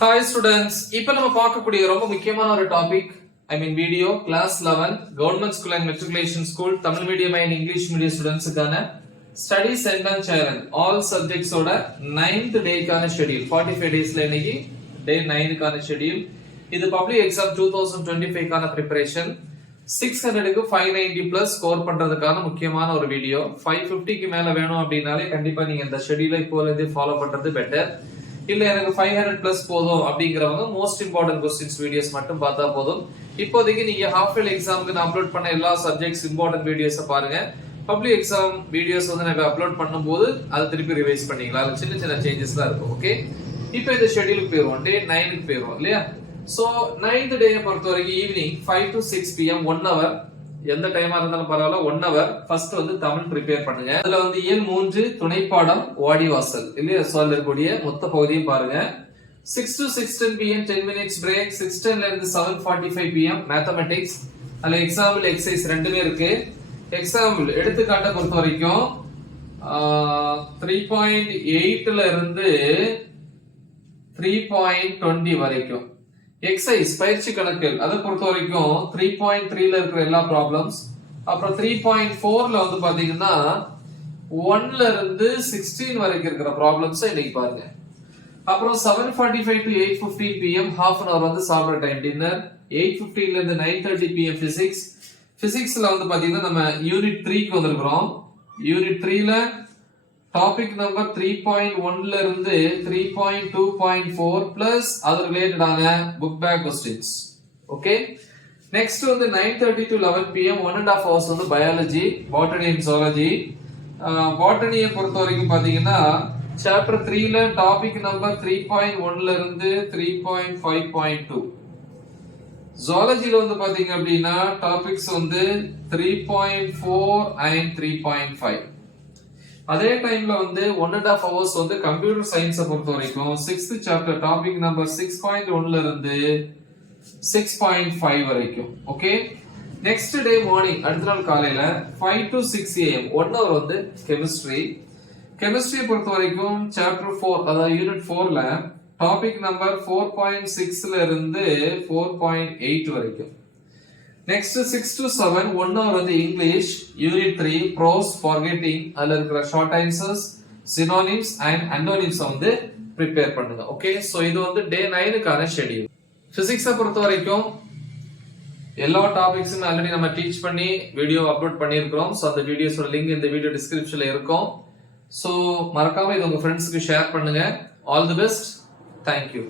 Hi students, இப்போ நம்ம பார்க்கக்கூடிய ரொம்ப முக்கியமான ஒரு topic video class 11 government school and matriculation school Tamil medium and English medium ஸ்டூடண்ட்ஸ்க்கான study sentence challenge all subjects ஓட 9th டேக்கான ஷெட்யூல் 45 டேஸ்ல இன்னைக்கு டே 9 கான ஷெட்யூல் இது பப்ளிக் எக்ஸாம் 2025 கான பிரிபரேஷன் 600 க்கு 590 பிளஸ் ஸ்கோர் பண்றதுக்கான முக்கியமான ஒரு வீடியோ 550 க்கு மேல வேணும் அப்படினாலே கண்டிப்பா நீங்க இந்த ஷெட்யூலை இப்போல இருந்து ஃபாலோ பண்றது பெட்டர் இல்ல எனக்கு 500 பிளஸ் போதும் அப்படிங்கறவங்க மோஸ்ட் இம்பார்ட்டன்ட் क्वेश्चंस வீடியோஸ் மட்டும் பார்த்தா போதும் இப்போதைக்கு நீங்க ஹாஃப் இயர்லி எக்ஸாம்க்கு நான் அப்லோட் பண்ண எல்லா சப்ஜெக்ட்ஸ் இம்பார்ட்டன்ட் வீடியோஸை பாருங்க பப்ளிக் எக்ஸாம் வீடியோஸ் வந்து நான் அப்லோட் பண்ணும்போது அதை திருப்பி ரிவைஸ் பண்ணிக்கலாம் அது சின்ன சின்ன சேஞ்சஸ் தான் இருக்கும் ஓகே இப்போ இந்த ஷெட்யூலுக்கு போயிடுவோம் டே 9 க்கு போயிடுவோம் இல்லையா சோ 9th டே பொறுத்த வரைக்கும் ஈவினிங் 5 to 6 pm 1 hour எந்த டைமா இருந்தாலும் பரவாயில்ல 1 hour ஃபர்ஸ்ட் வந்து தமிழ் ப்ரிப்பேர் பண்ணுங்க அதுல வந்து இயல் 3 துணைப்பாடம் வாடிவாசல் இல்லையா சொல்ல இருக்கக்கூடிய மொத்த பகுதியும் பாருங்க 6 to 6:10 pm 10 minutes break 6:10 ல இருந்து 7:45 pm மேத்தமேட்டிக்ஸ் அதுல எக்ஸாம்பிள் எக்ஸசைஸ் ரெண்டுமே இருக்கு எக்ஸாம்பிள் எடுத்துக்காட்ட பொறுத்த வரைக்கும் 3.8 ல இருந்து 3.20 வரைக்கும் எக்ஸசைஸ் பயிற்சி கணக்குகள் அதை பொறுத்த வரைக்கும் 3.3 ல இருக்கிற எல்லா ப்ராப்ளம்ஸ் அப்புறம் 3.4 ல வந்து பாத்தீங்கன்னா 1 ல இருந்து 16 வரைக்கும் இருக்கிற ப்ராப்ளம்ஸ் இன்னைக்கு பாருங்க அப்புறம் 7:45 to 8:15 pm half an hour வந்து சாப்பிடுற டைம் டின்னர் 8:15 ல இருந்து 9:30 pm பிசிக்ஸ்ல வந்து பாத்தீங்கன்னா நம்ம யூனிட் 3 க்கு வந்திருக்கிறோம் யூனிட் 3 ல டாபிக் நம்பர் 3.1 ல இருந்து 3.2.4 பிளஸ் அது ரிலேட்டடான book back questions okay next வந்து 9:30 to 11 pm 1.5 hours வந்து பயாலஜி பாட்டனி அண்ட் ஜூவாலஜி பாட்டனியை பொறுத்த வரைக்கும் பாத்தீங்கன்னா சாப்டர் 3 ல டாபிக் நம்பர் 3.1 ல இருந்து 3.5.2 ஜூவாலஜில வந்து பாத்தீங்க அப்படின்னா டாபிக்ஸ் வந்து 3.4 and 3.5 அதே டைம்ல வந்து 1.5 hours வந்து கம்ப்யூட்டர் சயின்ஸை பொறுத்த வரைக்கும் 6th சாப்டர் டாபிக் நம்பர் 6.1 ல இருந்து 6.5 வரைக்கும் ஓகே நெக்ஸ்ட் டே மார்னிங் அடுத்த நாள் காலையில 5 to 6 am 1 hour வந்து கெமிஸ்ட்ரியை பொறுத்த வரைக்கும் சாப்டர் 4 அதாவது யூனிட் 4 ல டாபிக் நம்பர் 4.6 ல இருந்து 4.8 வரைக்கும் நெக்ஸ்ட் 6 to 7 1 hour வந்து இங்கிலீஷ் யூனிட் 3 ப்ரோஸ் ஃபார்கெட்டிங் அதுல இருக்கிற ஷார்ட் ஆன்சர்ஸ் சினோனிம்ஸ் அண்ட் அண்டோனிம்ஸ் வந்து ப்ரிப்பேர் பண்ணுங்க ஓகே சோ இது வந்து டே 9 க்கான ஷெட்யூல் பிசிக்ஸை பொறுத்த வரைக்கும் எல்லா டாபிக்ஸும் ஆல்ரெடி நம்ம டீச் பண்ணி வீடியோ அப்லோட் பண்ணியிருக்கிறோம் சோ அந்த வீடியோஸோட லிங்க் இந்த வீடியோ டிஸ்கிரிப்ஷன்ல இருக்கும் சோ மறக்காம இது உங்க ஃப்ரெண்ட்ஸ்க்கு ஷேர் பண்ணுங்க ஆல் தி பெஸ்ட் தேங்க்யூ